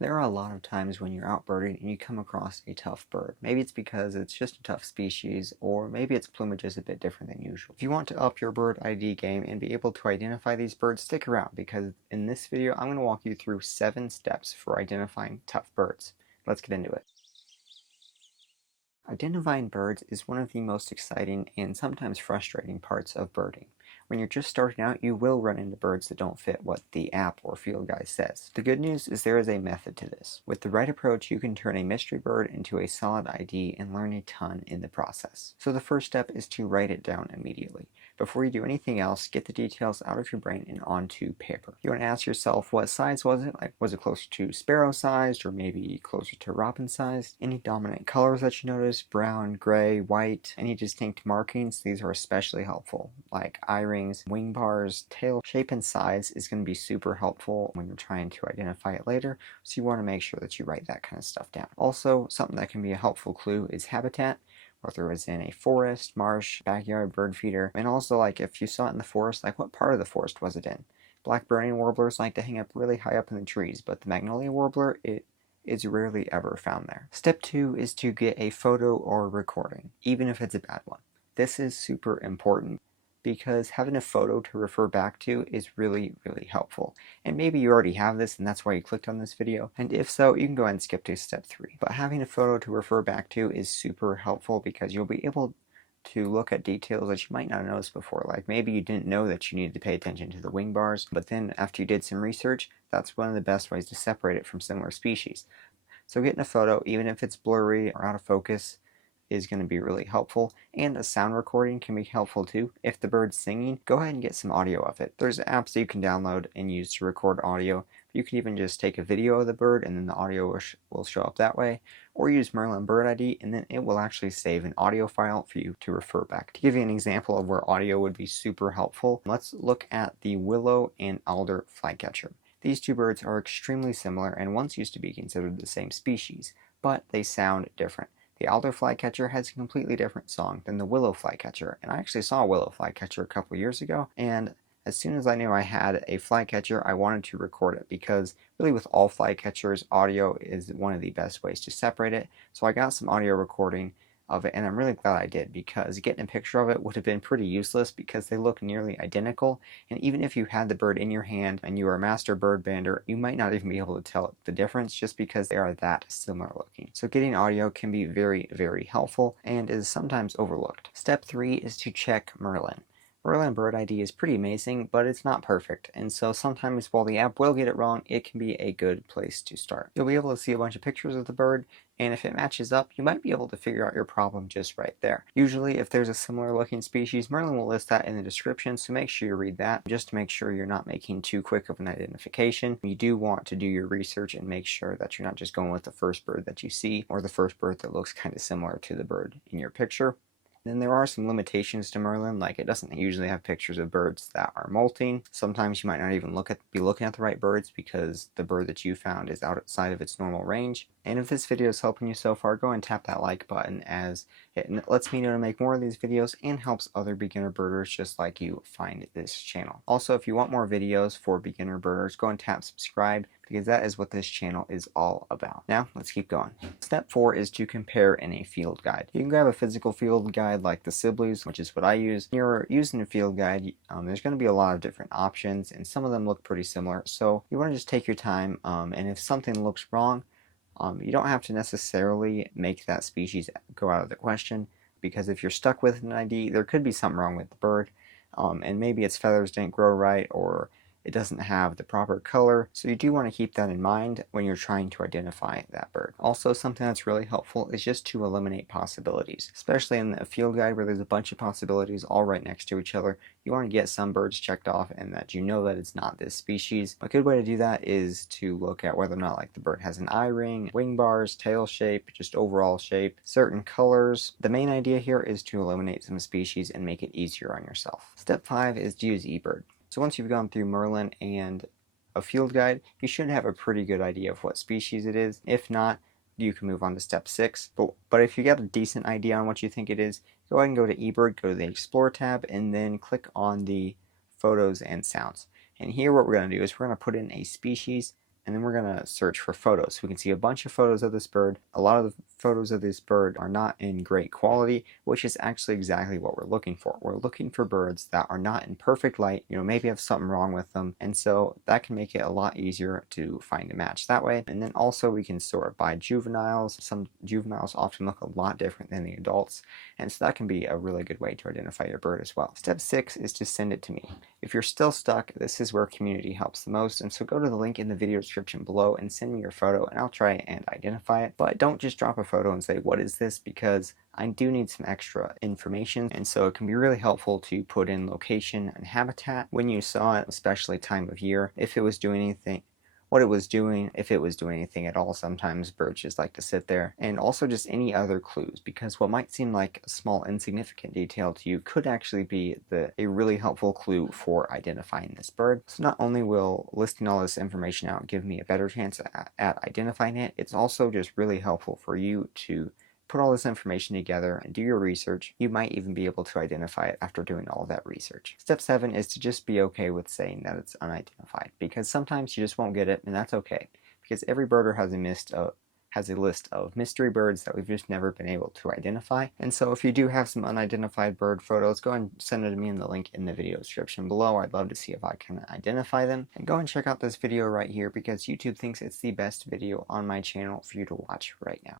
There are a lot of times when you're out birding and you come across a tough bird. Maybe it's because it's just a tough species, or maybe its plumage is a bit different than usual. If you want to up your bird ID game and be able to identify these birds, stick around because in this video I'm going to walk you through 7 steps for identifying tough birds. Let's get into it. Identifying birds is one of the most exciting and sometimes frustrating parts of birding. When you're just starting out, you will run into birds that don't fit what the app or field guide says. The good news is there is a method to this. With the right approach, you can turn a mystery bird into a solid ID and learn a ton in the process. So the first step is to write it down immediately. Before you do anything else, get the details out of your brain and onto paper. You want to ask yourself, what size was it? Like, was it closer to sparrow sized or maybe closer to robin sized? Any dominant colors that you notice? Brown, gray, white, any distinct markings? These are especially helpful, like eye rings, wing bars, tail shape and size is going to be super helpful when you're trying to identify it later, so you want to make sure that you write that kind of stuff down. Also, something that can be a helpful clue is habitat. Whether it's in a forest, marsh, backyard, bird feeder, and also like if you saw it in the forest, like what part of the forest was it in? Black burning warblers like to hang up really high up in the trees, but the magnolia warbler, it is rarely ever found there. Step 2 is to get a photo or recording, even if it's a bad one. This is super important because having a photo to refer back to is really helpful. And maybe you already have this and that's why you clicked on this video, and if so, you can go ahead and skip to step 3. But having a photo to refer back to is super helpful because you'll be able to look at details that you might not have noticed before. Like maybe you didn't know that you needed to pay attention to the wing bars, but then after you did some research, that's one of the best ways to separate it from similar species. So getting a photo, even if it's blurry or out of focus, is going to be really helpful, and a sound recording can be helpful too. If the bird's singing, go ahead and get some audio of it. There's apps that you can download and use to record audio. You can even just take a video of the bird and then the audio will show up that way, or use Merlin Bird ID and then it will actually save an audio file for you to refer back. To give you an example of where audio would be super helpful, let's look at the willow and alder flycatcher. These two birds are extremely similar and once used to be considered the same species, but they sound different. The alder flycatcher has a completely different song than the willow flycatcher, and I actually saw a willow flycatcher a couple years ago, and as soon as I knew I had a flycatcher, I wanted to record it because really with all flycatchers, audio is one of the best ways to separate it. So I got some audio recording of it, and I'm really glad I did because getting a picture of it would have been pretty useless because they look nearly identical, and even if you had the bird in your hand and you are a master bird bander, you might not even be able to tell the difference just because they are that similar looking. So getting audio can be very helpful and is sometimes overlooked. Step 3 is to check Merlin. Merlin Bird ID is pretty amazing, but it's not perfect, and so sometimes while the app will get it wrong, it can be a good place to start. You'll be able to see a bunch of pictures of the bird, and if it matches up, you might be able to figure out your problem just right there. Usually, if there's a similar looking species, Merlin will list that in the description, so make sure you read that, just to make sure you're not making too quick of an identification. You do want to do your research and make sure that you're not just going with the first bird that you see, or the first bird that looks kind of similar to the bird in your picture. Then there are some limitations to Merlin, like it doesn't usually have pictures of birds that are molting. Sometimes you might not even be looking at the right birds because the bird that you found is outside of its normal range. And if this video is helping you so far, go and tap that like button as it lets me know to make more of these videos and helps other beginner birders just like you find this channel. Also, if you want more videos for beginner birders, go and tap subscribe because that is what this channel is all about. Now, let's keep going. Step 4 is to compare in a field guide. You can grab a physical field guide like the Sibley's, which is what I use. When you're using a field guide, there's going to be a lot of different options, and some of them look pretty similar. So you want to just take your time, and if something looks wrong, you don't have to necessarily make that species go out of the question, because if you're stuck with an ID, there could be something wrong with the bird, and maybe its feathers didn't grow right, or it doesn't have the proper color, so you do want to keep that in mind when you're trying to identify that bird. Also, something that's really helpful is just to eliminate possibilities, especially in a field guide where there's a bunch of possibilities all right next to each other. You want to get some birds checked off and that you know that it's not this species. A good way to do that is to look at whether or not like the bird has an eye ring, wing bars, tail shape, just overall shape, certain colors. The main idea here is to eliminate some species and make it easier on yourself. Step 5 is to use eBird. So once you've gone through Merlin and a field guide, you should have a pretty good idea of what species it is. If not, you can move on to step 6. But if you got a decent idea on what you think it is, go ahead and go to eBird, go to the Explore tab, and then click on the Photos and Sounds. And here what we're going to do is we're going to put in a species and then we're going to search for photos. We can see a bunch of photos of this bird. A lot of the photos of this bird are not in great quality, which is actually exactly what we're looking for. We're looking for birds that are not in perfect light, maybe have something wrong with them, and so that can make it a lot easier to find a match that way. And then also we can sort by juveniles. Some juveniles often look a lot different than the adults, and so that can be a really good way to identify your bird as well. Step 6 is to send it to me. If you're still stuck, this is where community helps the most, and so go to the link in the video description below and send me your photo, and I'll try and identify it. But don't just drop a photo and say, what is this? Because I do need some extra information, and so it can be really helpful to put in location and habitat, when you saw it, especially time of year, if it was doing anything, what it was doing, if it was doing anything at all. Sometimes birds just like to sit there, and also just any other clues, because what might seem like a small insignificant detail to you could actually be a really helpful clue for identifying this bird. So not only will listing all this information out give me a better chance at identifying it, it's also just really helpful for you to put all this information together and do your research. You might even be able to identify it after doing all that research. Step 7 is to just be okay with saying that it's unidentified, because sometimes you just won't get it, and that's okay, because every birder has a list of mystery birds that we've just never been able to identify. And so if you do have some unidentified bird photos, go and send it to me in the link in the video description below. I'd love to see if I can identify them. And go and check out this video right here, because YouTube thinks it's the best video on my channel for you to watch right now.